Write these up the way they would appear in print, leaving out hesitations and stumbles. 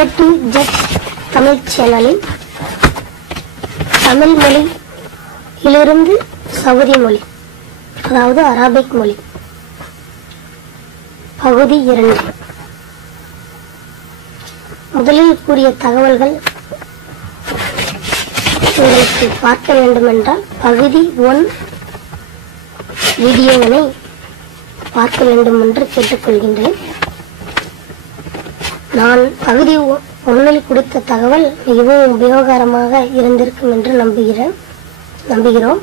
A to Z Tamil சேனலில் தமிழ் மொழியிலிருந்து Saudi மொழி, அதாவது அரபிக் மொழி பகுதி 2. முதலில் கூறிய தகவல்கள் உங்களுக்கு பார்க்க வேண்டுமென்றால் பகுதி 1 வீடியோவினை பார்க்க வேண்டும் என்று கேட்டுக்கொள்கின்றேன். நான் பகுதி 1 கொடுத்த தகவல் மிகவும் உபயோகரமாக இருந்திருக்கும் என்று நம்புகிறோம்.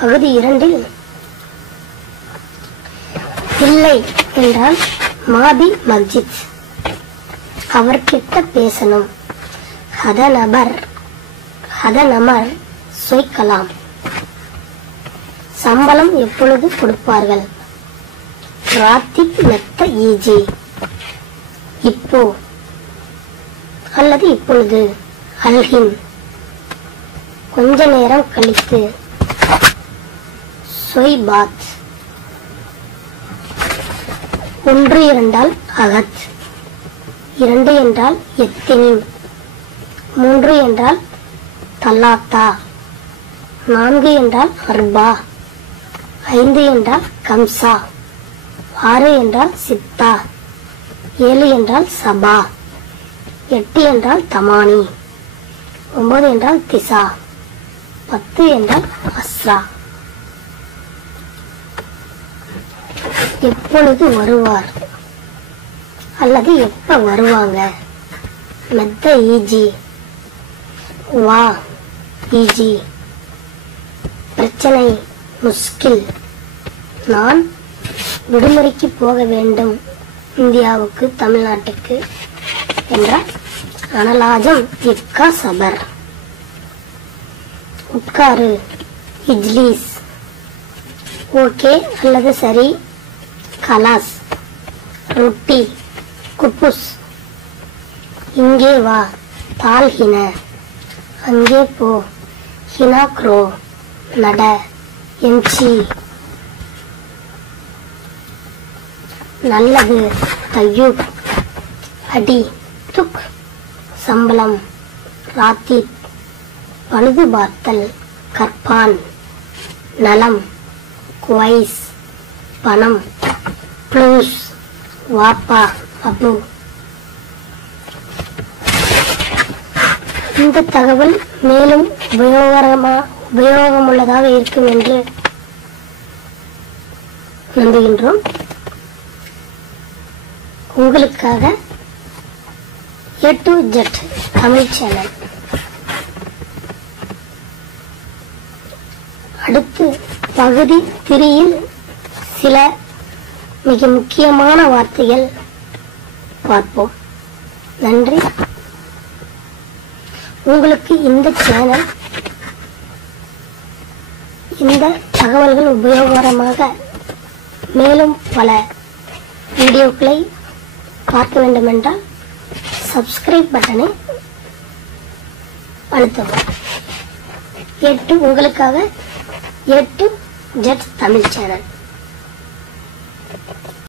பகுதி 2 இல்லை என்றால் மாபி மஸ்ஜித், அவர்கிட்ட பேசணும். ஹதநமர் சொய்கலாம், சம்பளம் எப்பொழுது கொடுப்பார்கள்? ராத்திப் மெத்த ஈஜி, இப்போ அல்லது இப்பொழுது. அல்ஹின், கொஞ்ச நேரம் கழித்து. சொய் பாத், 1 என்றால் அகத், 2 என்றால் எத்தினின், 3 என்றால் தலாத்தா, 4 என்றால் அர்பா, 5 என்றால் கம்சா, 6 என்றால் சித்தா, 7 என்றால் சபா, 8 என்றால் தமானி, 9 என்றால் திசா, 10 என்றால் அஸ்ரா. எப்பொழுது வருவார் அல்லது எப்ப வருவாங்க? மெத்த ஈஜி, வா ஈஜி. பிரச்சனை முஸ்கில், நான் விடுமுறைக்கு போக வேண்டும் இந்தியாவுக்கு, தமிழ்நாட்டுக்கு என்றால் அனலாஜம் இக்கா சபர். உட்காரு, இஜ்லீஸ். ஓகே அல்லது சரி. கலாஸ், ரொட்டி, குப்புஸ். இங்கே வா, தால் ஹின, அங்கே போ. ஹினா க்ரோ, நட. எம்சி, நல்லது. தையூப், அடி. துக், சம்பளம். ராத்திப், பழுது பார்த்தல், கற்பான். நலம், குவைஸ், பணம். ப்ளூஸ், வாப்பா, அபு. இந்த தகவல் மேலும் உபயோகமுள்ளதாக இருக்கும் என்று நம்புகின்றோம். உங்களுக்காக A to Z Tamil channel. அடுத்து பகுதி 3 சில மிக முக்கியமான வார்த்தைகள் பார்ப்போம். நன்றி. உங்களுக்கு இந்த சேனல், இந்த தகவல்கள் உபயோகரமாக மேலும் பல வீடியோக்களை பார்க்க வேண்டுமென்றால் சப்ஸ்கிரைப் பட்டனை அழுத்தவும். உங்களுக்காக A to Z Tamil channel.